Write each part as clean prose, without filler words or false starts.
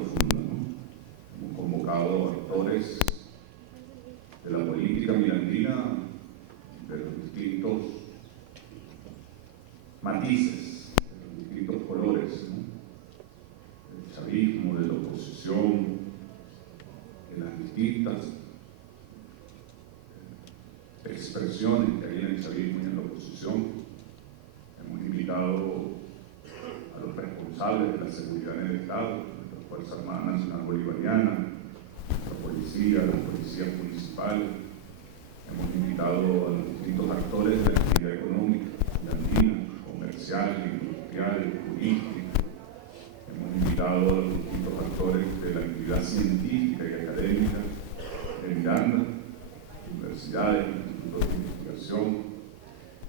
profunda, ¿no? Hemos convocado actores de la política mirandina de los distintos matices, de los distintos colores, ¿no? Del chavismo, de la oposición, de las distintas expresiones que hay en el chavismo y en la oposición. Hemos invitado a los responsables de la seguridad en el Estado, nuestra Fuerza Armada Nacional Bolivariana, la policía, las policías municipales. Hemos invitado a los distintos actores de la actividad económica, andina, comercial, industrial, turística. Hemos invitado a los distintos actores de la actividad científica y académica de Miranda, universidades, institutos de investigación.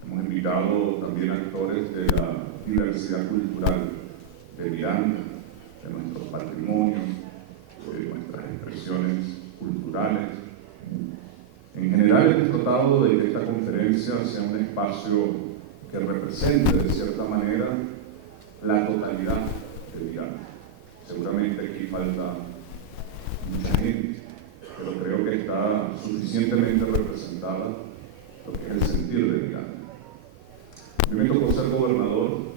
Hemos invitado también a actores de la diversidad cultural de Miranda, de nuestros patrimonios, de nuestras expresiones culturales. En general hemos tratado de que esta conferencia sea un espacio que represente de cierta manera la totalidad de Miranda. Seguramente aquí falta mucha gente, pero creo que está suficientemente representada lo que es el sentir de Miranda. A mí me tocó ser gobernador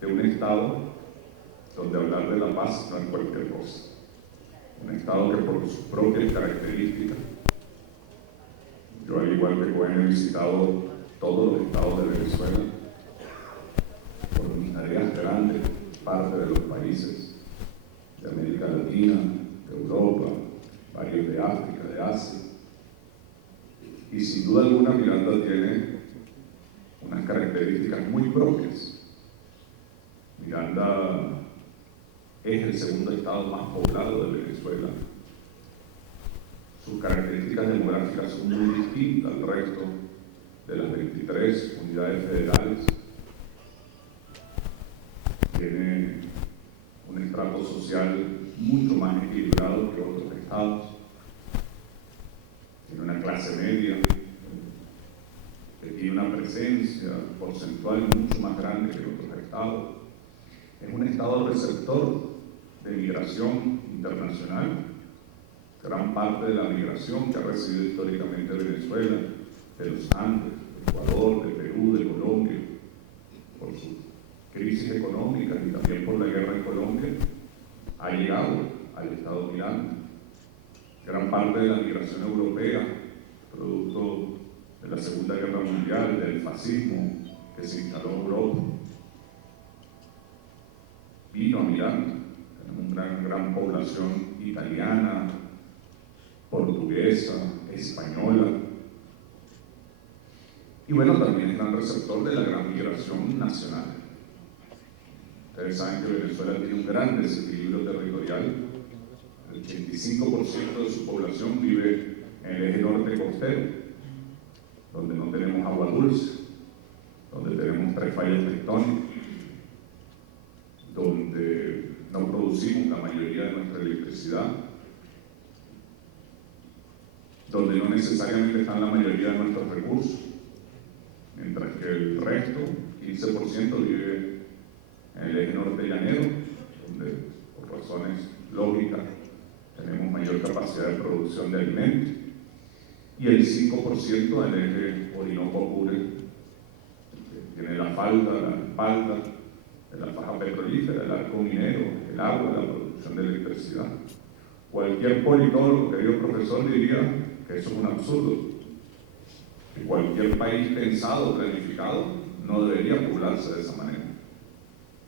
de un estado donde hablar de la paz no es cualquier cosa. Un estado que por sus propias características, yo al igual que Cohen he visitado todos los estados de Venezuela, por mis tareas grandes, parte de los países de América Latina, de Europa, varios de África, de Asia. Y sin duda alguna Miranda tiene unas características muy propias. Miranda es el segundo estado más poblado de Venezuela. Sus características demográficas son muy distintas al resto de las 23 unidades federales. Tiene un estrato social mucho más equilibrado que otros estados. Tiene una clase media que tiene una presencia porcentual mucho más grande que otros estados. Es un estado receptor de migración internacional. Gran parte de la migración que ha recibido históricamente Venezuela, de los Andes, de Ecuador, de Perú, de Colombia, por sus crisis económicas y también por la guerra en Colombia, ha llegado al estado Miranda. Gran parte de la migración europea, producto de la Segunda Guerra Mundial, del fascismo que se instaló en Europa, vino a Miranda. Tenemos una gran población italiana, portuguesa, española. Y bueno, también es gran receptor de la gran migración nacional. Ustedes saben que Venezuela tiene un gran desequilibrio territorial. El 85% de su población vive en el eje norte costero, donde no tenemos agua dulce, donde tenemos 3 fallas tectónicas, donde no producimos la mayoría de nuestra electricidad, donde no necesariamente están la mayoría de nuestros recursos, mientras que el resto, 15%, vive en el eje norte llanero, donde por razones lógicas tenemos mayor capacidad de producción de alimentos, y el 5% en el eje Orinoco-Apure, que tiene la falda, la espalda de la faja petrolífera, el arco minero, el agua, la producción de electricidad. Cualquier politólogo, querido profesor, diría que eso es un absurdo, que cualquier país pensado, planificado, no debería poblarse de esa manera,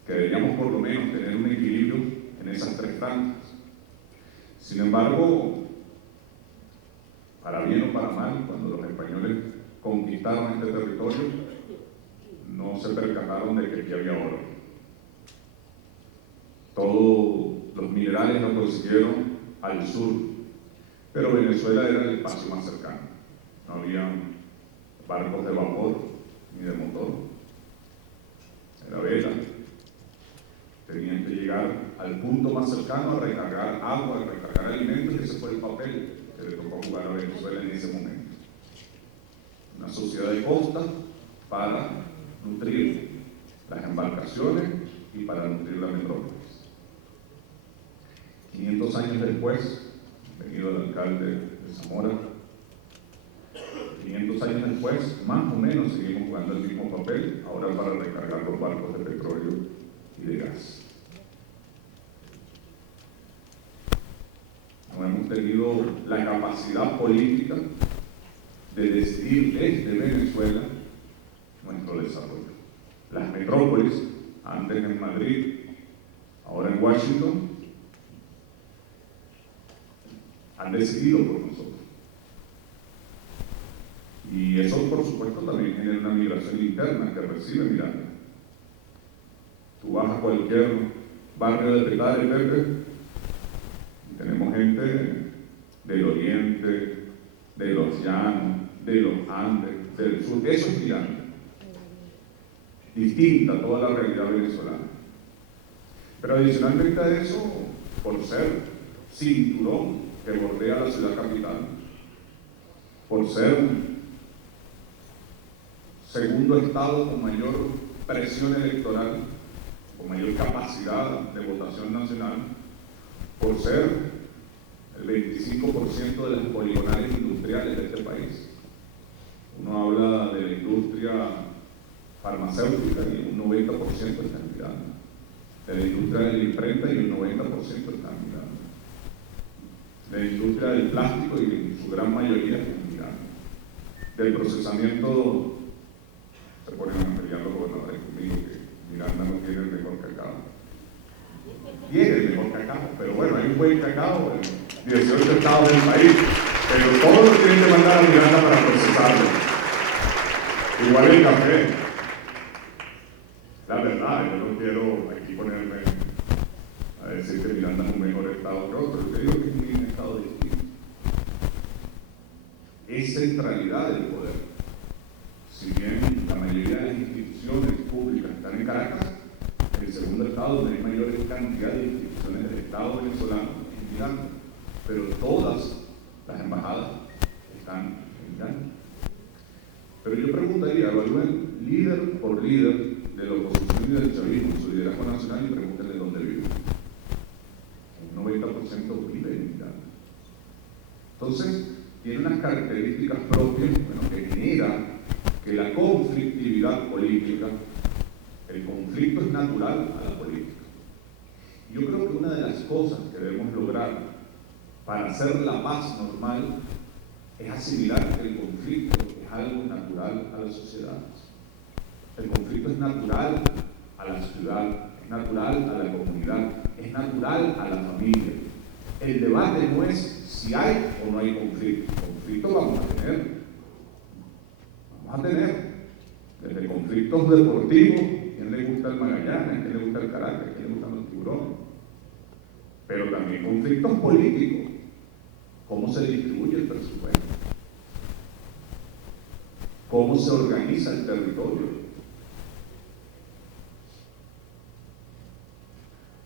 que deberíamos por lo menos tener un equilibrio en esas 3 franjas. Sin embargo, para bien o para mal, cuando los españoles conquistaron este territorio, no se percataron de que aquí había oro. Todos los minerales los consiguieron al sur, pero Venezuela era el espacio más cercano. No había barcos de vapor ni de motor, era vela. Tenían que llegar al punto más cercano a recargar agua, a recargar alimentos, y ese fue el papel que le tocó jugar a Venezuela en ese momento. Una sociedad de costa para nutrir las embarcaciones y para nutrir la metrópolis. 500 años después, venido el alcalde de Zamora, 500 años después, más o menos seguimos jugando el mismo papel, ahora para recargar los barcos de petróleo y de gas. No hemos tenido la capacidad política de decidir desde Venezuela nuestro desarrollo. Las metrópolis, antes en Madrid, ahora en Washington, han decidido por nosotros. Y eso, por supuesto, también genera una migración interna que recibe Miranda. Tú vas a cualquier barrio de Petare, Pepe, y tenemos gente del oriente, de los llanos, de los Andes, del sur. Eso es Miranda. Distinta a toda la realidad venezolana. Pero adicionalmente a eso, por ser cinturón que bordea la ciudad capital, por ser segundo estado con mayor presión electoral, con mayor capacidad de votación nacional, por ser el 25% de las poligonales industriales de este país. Uno habla de la industria farmacéutica y un 90% está en Miranda, de la industria de la imprenta y un 90% está en Miranda, de la industria del plástico y en su gran mayoría está en Miranda, del procesamiento. Se ponen a pelear los gobernadores conmigo que Miranda no tiene el mejor cacao. Tiene el mejor cacao, pero bueno, hay un buen cacao en 18 estados del país, pero todos lo tienen que mandar a Miranda para procesarlo. Igual el café. La verdad, yo no quiero aquí ponerme a decir que Miranda es un mejor estado que otro, yo digo que es un estado distinto. Es centralidad del poder. Si bien la mayoría de las instituciones públicas están en Caracas, el segundo estado donde hay mayor cantidad de instituciones del Estado venezolano es Miranda, pero todas las embajadas están en Miranda. Pero yo preguntaría, evalúen líder por líder de la oposición y del chavismo, su liderazgo nacional, y pregúntenle dónde vive. Un 90% vive en Miranda. Entonces, tiene unas características propias, que genera que la conflictividad política, el conflicto es natural a la política. Yo creo que una de las cosas que debemos lograr para hacer la paz normal es asimilar que el conflicto es algo natural a las sociedades. El conflicto es natural a la ciudad, es natural a la comunidad, es natural a la familia. El debate no es si hay o no hay conflicto. Conflicto vamos a tener. Vamos a tener desde conflictos deportivos, ¿quién le gusta el Magallanes? ¿Quién le gusta el Caracas? ¿Quién le gustan los Tiburones? Pero también conflictos políticos. ¿Cómo se distribuye el presupuesto? ¿Cómo se organiza el territorio?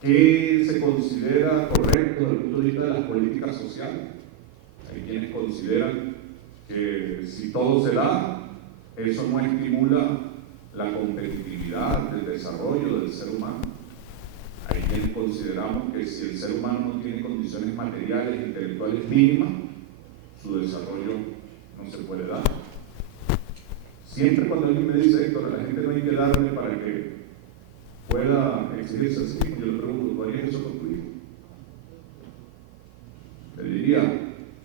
¿Qué se considera correcto desde el punto de vista de las políticas sociales? Hay quienes consideran que si todo se da, eso no estimula la competitividad del desarrollo del ser humano. Hay quienes consideramos que si el ser humano no tiene condiciones materiales e intelectuales mínimas, su desarrollo no se puede dar. Siempre cuando alguien me dice, Héctor, a la gente no hay que darle para que pueda exigirse así, yo le pregunto, ¿tú harías eso con tu hijo? Le diría,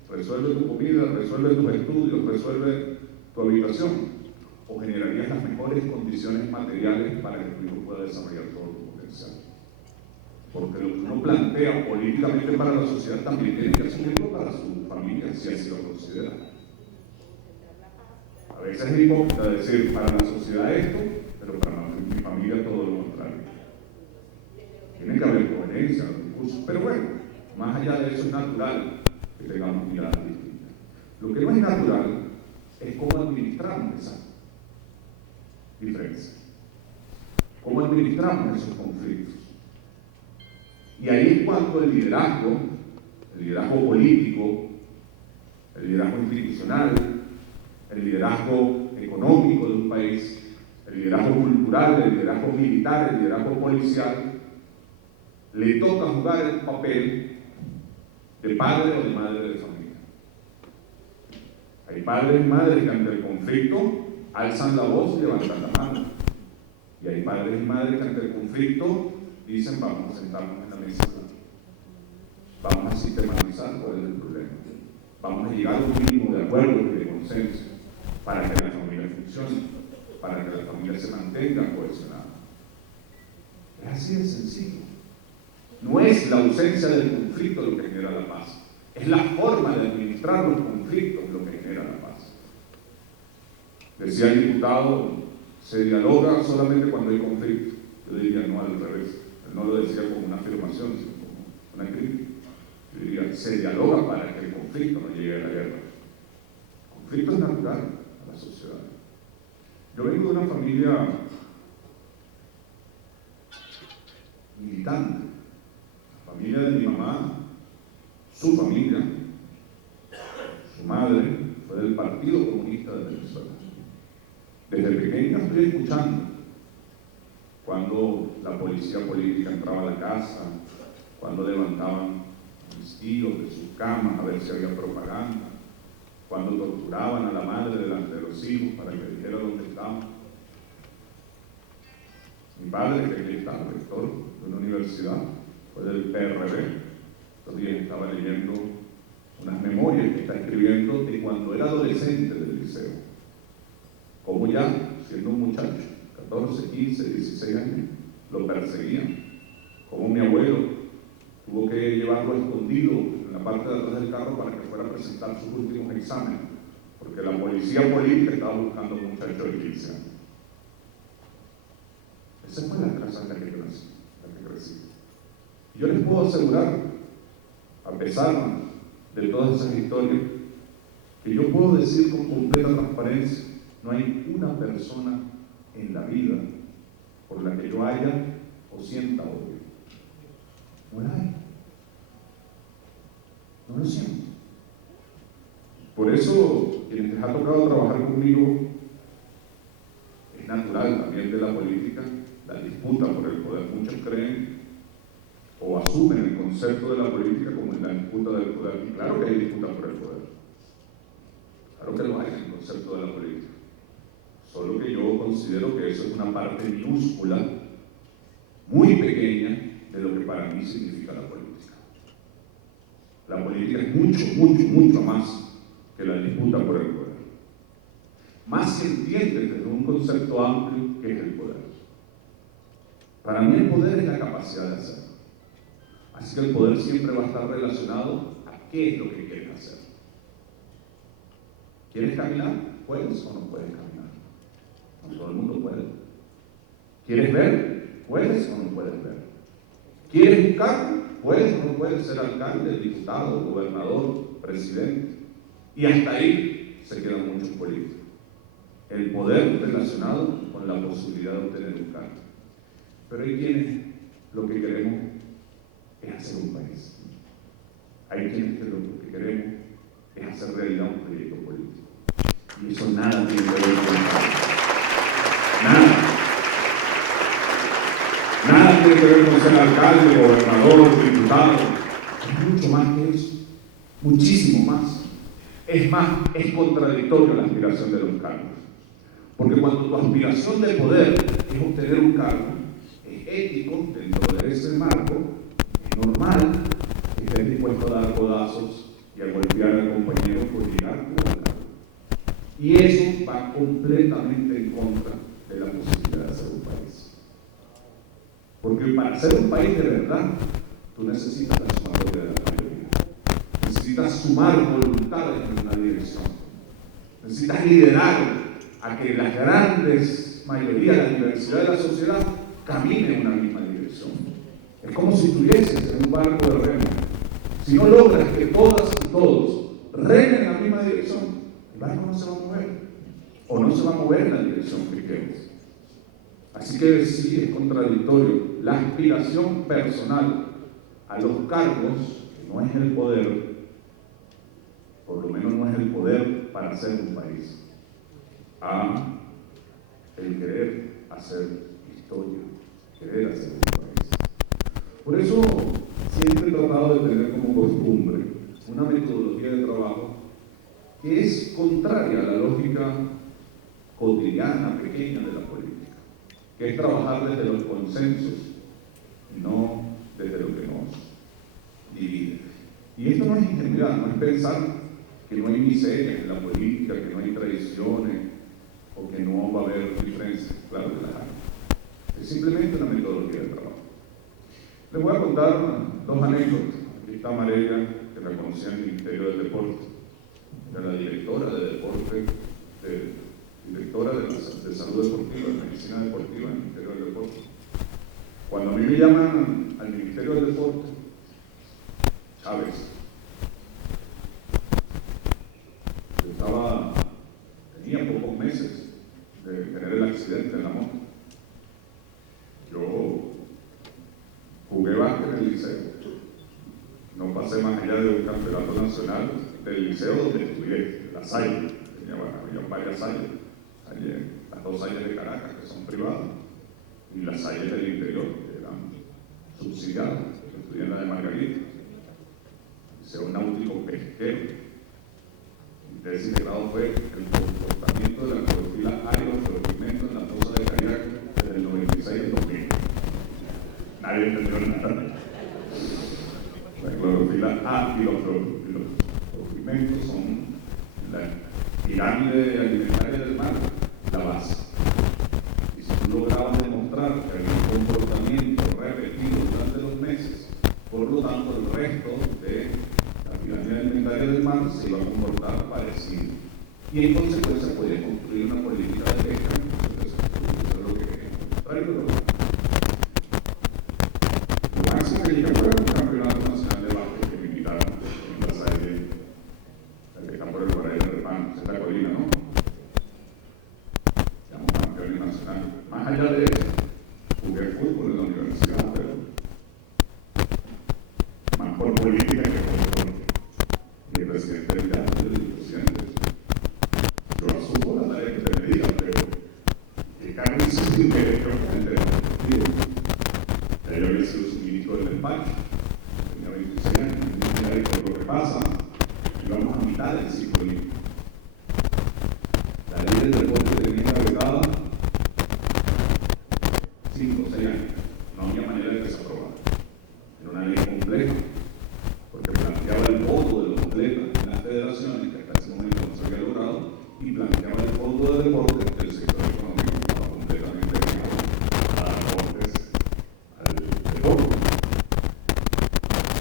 resuelve tu comida, resuelve tus estudios, resuelve tu habitación, o generarías las mejores condiciones materiales para que tu hijo pueda desarrollar todo tu potencial. Porque lo que uno plantea políticamente para la sociedad también tiene que asumirlo para su familia, si así lo considera. A veces es hipócrita decir para la sociedad esto, pero para mi familia todo lo contrario. Tiene que haber coherencia en los discursos, pero bueno, más allá de eso es natural que tengamos miradas distintas. Lo que no es natural es cómo administramos esa diferencia, cómo administramos esos conflictos. Y ahí es cuando el liderazgo político, el liderazgo institucional, el liderazgo económico de un país, el liderazgo cultural, el liderazgo militar, el liderazgo policial, le toca jugar el papel de padre o de madre de familia. Hay padres y madres que ante el conflicto alzan la voz y levantan la mano. Y hay padres y madres que ante el conflicto dicen: vamos a sentarnos en la mesa, vamos a sistematizar cuál es el problema, vamos a llegar a un mínimo de acuerdo y de consenso para que la familia funcione, para que la familia se mantenga cohesionada. Es así de sencillo. No es la ausencia del conflicto lo que genera la paz, es la forma de administrar los conflictos lo que genera la paz. Decía el diputado: se dialoga solamente cuando hay conflicto. Yo diría no, al revés. Él no lo decía como una afirmación, sino como una crítica. Yo diría: se dialoga para que el conflicto no llegue a la guerra. El conflicto es natural a la sociedad. Yo vengo de una familia militante. La familia de mi mamá, su familia, su madre, fue del Partido Comunista de Venezuela. Desde pequeño estoy escuchando cuando la policía política entraba a la casa, cuando levantaban mis tíos de sus camas a ver si había propaganda, cuando torturaban a la madre delante de los hijos para que dijera dónde estaban. Mi padre, que aquí está, rector de una universidad, fue del PRD. Estos días estaba leyendo unas memorias que está escribiendo de cuando era adolescente del liceo. Como ya, siendo un muchacho, 14, 15, 16 años, lo perseguían. Como mi abuelo tuvo que llevarlo escondido en la parte de atrás del carro para que fuera a presentar sus últimos exámenes, porque la policía política estaba buscando a un muchacho de 15 años. Esa fue la casa en la que crecí. Y yo les puedo asegurar, a pesar de todas esas historias, que yo puedo decir con completa transparencia: no hay una persona en la vida por la que yo haya o sienta odio. No la hay. No lo siento. Por eso, quienes les ha tocado trabajar conmigo, es natural también de la política, la disputa por el poder. Muchos creen o asumen el concepto de la política como en la disputa del poder. Y claro que hay disputa por el poder. Claro que lo hay en el concepto de la política. Solo que yo considero que eso es una parte minúscula, muy pequeña, de lo que para mí significa la política. La política es mucho, mucho, mucho más que la disputa por el poder. Más se entiende desde un concepto amplio que es el poder. Para mí el poder es la capacidad de hacer. Así que el poder siempre va a estar relacionado a qué es lo que quieres hacer. ¿Quieres caminar? ¿Puedes o no puedes caminar? No todo el mundo puede. ¿Quieres ver? ¿Puedes o no puedes ver? ¿Quieres buscar? ¿Puedes o no puedes ser alcalde, diputado, gobernador, presidente? Y hasta ahí se quedan muchos políticos. El poder relacionado con la posibilidad de obtener un cargo. Pero hay quienes lo que queremos es hacer un país. Hay quienes que lo que queremos es hacer realidad un proyecto político. Y eso nada tiene que ver con el país. Nada. Nada tiene que ver con ser alcalde, gobernador, diputado. Es mucho más que eso. Muchísimo más. Es más, es contradictorio la aspiración de los cargos. Porque cuando tu aspiración de poder es obtener un cargo, es ético dentro de ese marco, es normal que estés dispuesto a dar codazos y a golpear al compañero por llegar al cargo. Y eso va completamente en contra de la posibilidad de ser un país. Porque para ser un país de verdad, tú necesitas la sumatoria de la mayoría. Necesitas sumar voluntades en una dirección. Necesitas liderar a que las grandes mayorías, la diversidad de la sociedad, caminen en una misma dirección. Es como si estuvieses en un barco de remo. Si no logras que todas y todos remen en la misma dirección, el barco no se va a mover. O no se va a mover en la dirección que quieres. Así que sí, es contradictorio. La aspiración personal a los cargos, que no es el poder, por lo menos no es el poder para hacer un país, a el querer hacer historia, querer hacer un país. Por eso siempre he tratado de tener como costumbre una metodología de trabajo que es contraria a la lógica cotidiana, pequeña de la política, que es trabajar desde los consensos y no desde lo que nos divide. Y esto no es ingenuidad, no es pensar que no hay miseria en la política, que no hay traiciones o que no va a haber diferencias. Claro que las hay. Es simplemente una metodología de trabajo. Les voy a contar dos anécdotas. Aquí está María, que la conocía en el Ministerio del Deporte. Era la directora de deporte, directora de salud deportiva, de medicina deportiva en el Ministerio del Deporte. Cuando a mí me llaman al Ministerio del Deporte, Chávez, tenía pocos meses de tener el accidente en la moto. Yo jugué básquet en el liceo, no pasé más allá de un campeonato nacional del liceo donde estudié, La Salle. Había varias Salles, las dos Salles de Caracas, que son privadas, y las Salles del interior, que eran subsidiadas. Yo estudié en la de Margarita, Liceo Náutico Pesquero. Mi tesis de grado fue el comportamiento de la clorofila A y los clorofilamentos en la fosa de Cariaco desde el 96 al 2000. Nadie entendió nada. La clorofila A y los clorofilamentos son la pirámide alimentaria del mar, la base. Y si tú lograbas demostrar que había un comportamiento repetido durante los meses, por lo tanto el resto de la pirámide alimentaria del mar se iba a comportar parecido. Y en consecuencia podía construir una política de pesca. Entonces, eso es lo que queríamos. Lo máximo que llegué fue un campeonato nacional de básquet que me invitaron en la Salle, la que está por el Guaray de Repán, esta colina, ¿no? Seamos campeones nacionales. Más allá de eso, jugué fútbol en la universidad, pero más por política que por mi presidente del viaje y el presidente. Yo asumo la tarea que te me digan, pero que cada instituto que yo ya había sido su ministro del despacho, tenía 26 años, y ya dijo lo que pasa, íbamos a mitad del ciclo olímpico. La ley del deporte tenía vetada 5 o 6 años, no había manera de que se aprobara. Era una ley compleja, porque planteaba el voto de los atletas en las federaciones, que hasta ese momento no se había logrado, y planteaba el fondo de deporte del sector económico, que estaba completamente ligado a deportes, al deporte.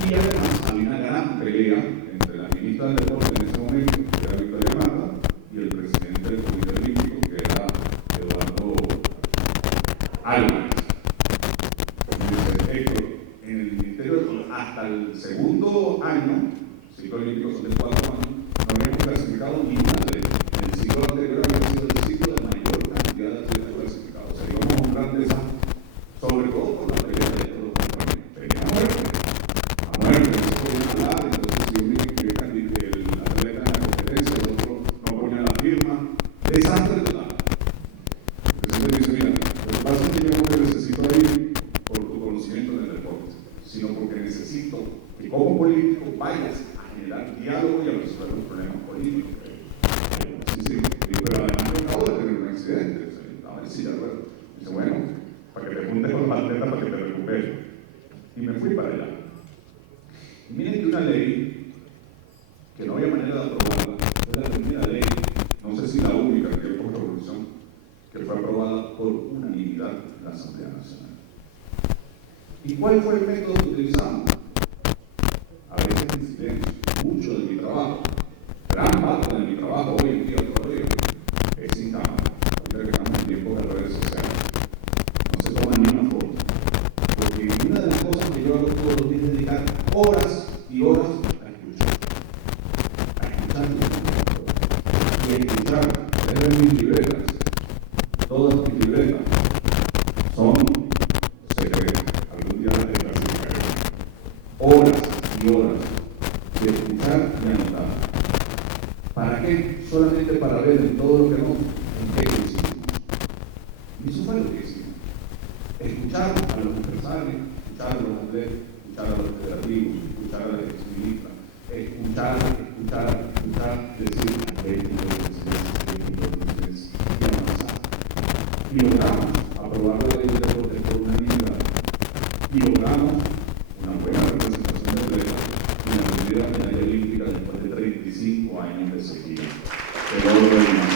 Y además había una gran pelea entre la ministra del deporte en ese momento, que era Victoria Mata, y el presidente del Comité Olímpico, que era Eduardo Álvarez. Héctor, en el Ministerio, hasta el segundo año, ciclo olímpico son de 4 años, no habíamos clasificado ni un atleta. El ciclo anterior había sido el ciclo de mayor cantidad de atletas clasificados. O sea, íbamos a un gran desastre, sobre todo por la pelea de todos los compañeros. Pelea a muerte, no se podían hablar, entonces si uno inscribía el atleta en la competencia, el otro no ponía la firma. Desastre total. Entonces dice, mira, lo que pasa es que yo no te necesito ir por tu conocimiento en el deporte, sino porque necesito que como político vayas a generar diálogo y a resolver los problemas políticos. Sí, pero además yo acabo de tener un accidente. Estaba en silla de ruedas. Dice, bueno, para que te juntes con los atletas para que te recuperes. Y me fui para allá. Y miren que una ley que no había manera de aprobarla, fue la primera ley, no sé si la única que dio por revolución, que fue aprobada por unanimidad en la Asamblea Nacional. ¿Y cuál fue el método que utilizamos? A veces en silencio. Mucho de mi trabajo, gran parte de mi trabajo hoy en día todavía, es sin cámara. Ahorita que estamos en tiempos de redes sociales, no se toma ni una foto. Porque una de las cosas que yo hago todos los días es dedicar horas y horas a escuchar. Y a escuchar, desde mis libretas, todas mis libretas son secretas. Algún día las desclasificaré. Horas y horas de escuchar y anotar. ¿Para qué? Solamente para ver en todo lo que no, en qué coincidimos. Y eso fue lo que hicimos. Escuchar a los empresarios, escuchar a los atletas, escuchar a los federativos, escuchar a la exministra, escuchar, decir Atlético, y avanzar. Y logramos aprobar la ley de deporte por unanimidad. Y logramos una buena representación de atletas y la primera medalla olímpica después de 35 años de sequía. El oro de Lima.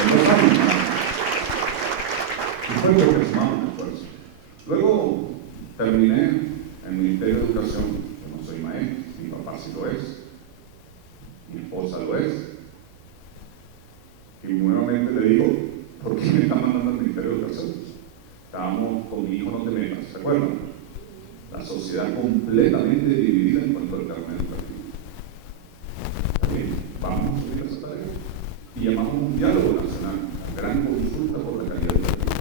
En 2 años más. Y fue porque sumamos un esfuerzo. Luego terminé en el Ministerio de Educación. Yo no soy maestro, mi papá sí lo es, mi esposa lo es. Y nuevamente le digo, ¿por qué me están mandando al Ministerio de Educación? Estábamos con mi hijo, no te metas, ¿se acuerdan? La sociedad completamente dividida en cuanto al carnet educativo. Bien, vamos a subir esa tarea. Y llamamos un diálogo nacional, una gran consulta por la calidad educativa.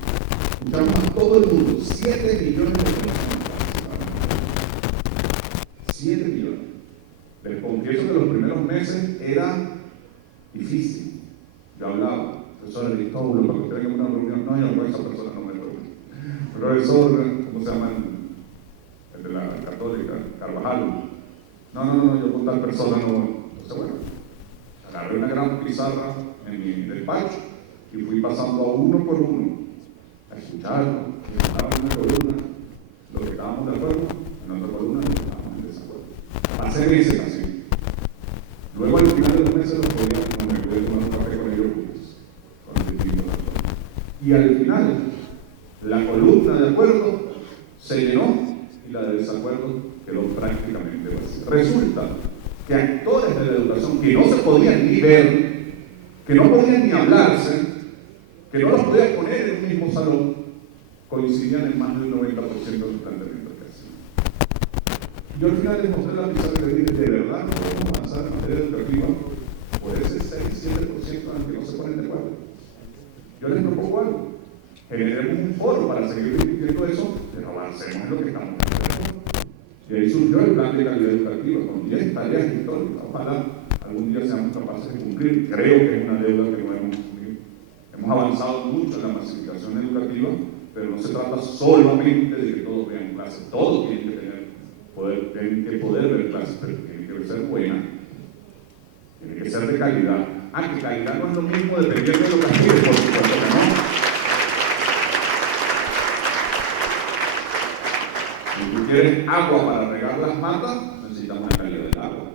Escuchamos a todo el mundo, 7 millones de personas. 7 millones. Les confieso que los primeros meses era difícil. Yo hablaba, profesor Aristóbulo, para que ustedes tengan una reunión, no, yo con esa persona no me reúno. Profesor, ¿cómo se llama? El de la Católica, Carvajal. No, yo con tal persona no. Entonces, bueno, agarré una gran pizarra en mi despacho y fui pasando a uno por uno a escucharlo, escuchaban una columna, lo que estábamos de acuerdo, en otra columna lo que estábamos en desacuerdo. Pasé meses así. Luego al final de los meses no me pude tomar un café con ellos juntos, con el distinto doctor. Y al final, la columna de acuerdo se llenó y la de desacuerdo quedó prácticamente vacía. Resulta que actores de la educación que no se podían ni ver, que no podían ni hablarse, que no los podías poner en un mismo salón, coincidían en más del 90% de los planteamientos que hacían. Yo al final les mostré la pizarra y les dije, de verdad no podemos avanzar en materia educativa por ese 6-7% en el que no se ponen de acuerdo. Yo les propongo algo, generemos un foro para seguir discutiendo eso, pero avancemos en lo que estamos haciendo. Y ahí surgió el plan de calidad educativa con 10 tareas históricas. Ojalá algún día seamos capaces de cumplir. Creo que es una deuda que no hemos cumplido. Hemos avanzado mucho en la masificación educativa, pero no se trata solamente de que todos vean clases. Todos tienen que poder ver clases, pero tienen que ser buenas, tienen que ser de calidad. Que calidad no es lo mismo dependiendo de lo que aspires, por supuesto que no. Si tú quieres agua para regar las matas, necesitamos la calidad del agua.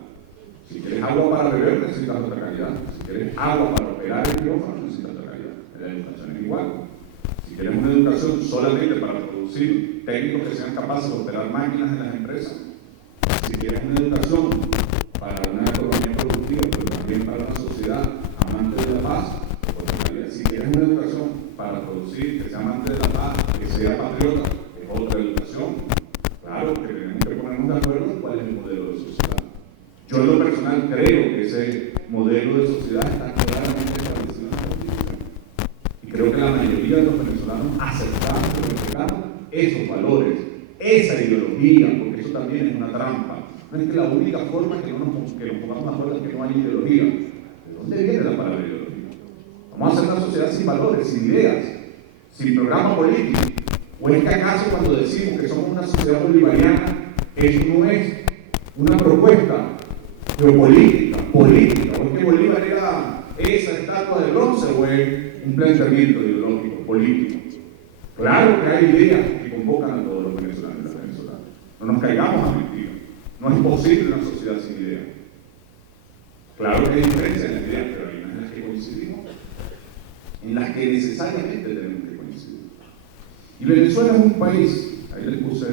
Si quieres agua para beber, necesitas otra calidad. Si quieres agua para operar el quirófano, necesitas otra calidad. La educación es igual. Si quieres una educación solamente para producir técnicos que sean capaces de operar máquinas en las empresas, si quieres una educación para una economía productiva, pero también para una sociedad amante de la paz, otra calidad. Si quieres una educación para producir, que sea amante de la paz, que sea patriota, es otra educación. Claro que tenemos que ponernos de acuerdo en cuál es el modelo de sociedad. Yo en lo personal creo que ese modelo de sociedad está claramente establecido en la Constitución. Y creo que la mayoría de los venezolanos aceptamos y respetamos esos valores, esa ideología, porque eso también es una trampa. No es que la única forma que nos pongamos de acuerdo es que no hay ideología. ¿De dónde viene la palabra ideología? Vamos a hacer una sociedad sin valores, sin ideas, sin programa político. ¿O es que acaso cuando decimos que somos una sociedad bolivariana, eso no es una propuesta geopolítica, política? ¿O es que Bolívar era esa estatua de bronce o es un planteamiento ideológico, político? Claro que hay ideas que convocan a todos los venezolanos y las venezolanas. No nos caigamos a mentiras. No es posible una sociedad sin ideas. Claro que hay diferencias en las ideas, pero hay unas en las que coincidimos, en las que necesariamente tenemos que coincidir. Y Venezuela es un país, ahí les puse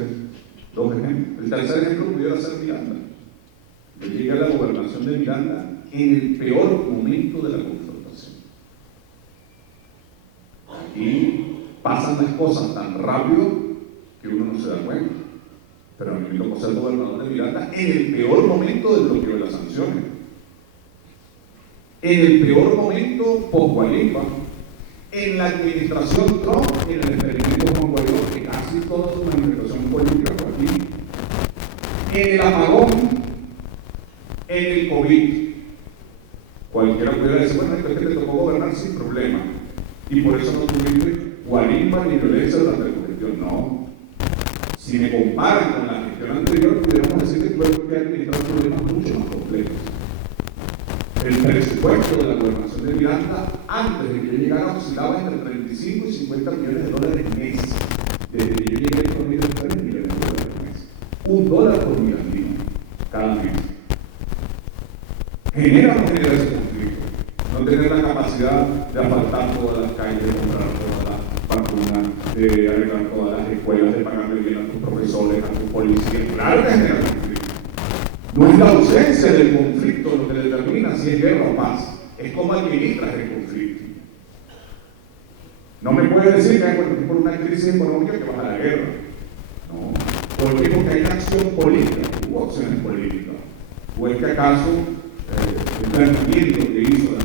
2 ejemplos. El tercer ejemplo pudiera ser Miranda. Yo llegué a la gobernación de Miranda en el peor momento de la confrontación. Aquí pasan las cosas tan rápido que uno no se da cuenta. Pero a mí me tocó ser gobernador de Miranda en el peor momento del bloqueo de las sanciones. En el peor momento post-Guarimba, en la administración Trump, en el experimento Juan Guaidó, que casi toda su manifestación política fue aquí, en el apagón, en el COVID. Cualquiera pudiera decir, bueno, esto es que te tocó gobernar sin problema, y por eso no tuviste Guarimba ni violencia durante la gestión. No. Si me comparan con la gestión anterior, pudiéramos decir que tuve que administrar presupuesto de la gobernación de Miranda, antes de que yo llegara, oscilaba entre 35 y 50 millones de dólares mes. Desde que yo llegué a economía de 3 millones de dólares mes. $1 por mirandino cada mes. ¿Genera o no genera ese conflicto? No tener la capacidad de asfaltar todas las calles, de comprar todas las vacunas, de arreglar todas las escuelas, de pagarle bien a tus profesores, a tus policías. Claro que genera conflicto. No es la ausencia del conflicto lo que determina si es guerra o paz, es cómo administras el conflicto. No me puedes decir que bueno, por una crisis económica que vas a la guerra. No. ¿Por qué? Porque hay una acción política, hubo acciones políticas. ¿O es que acaso el planteamiento que hizo la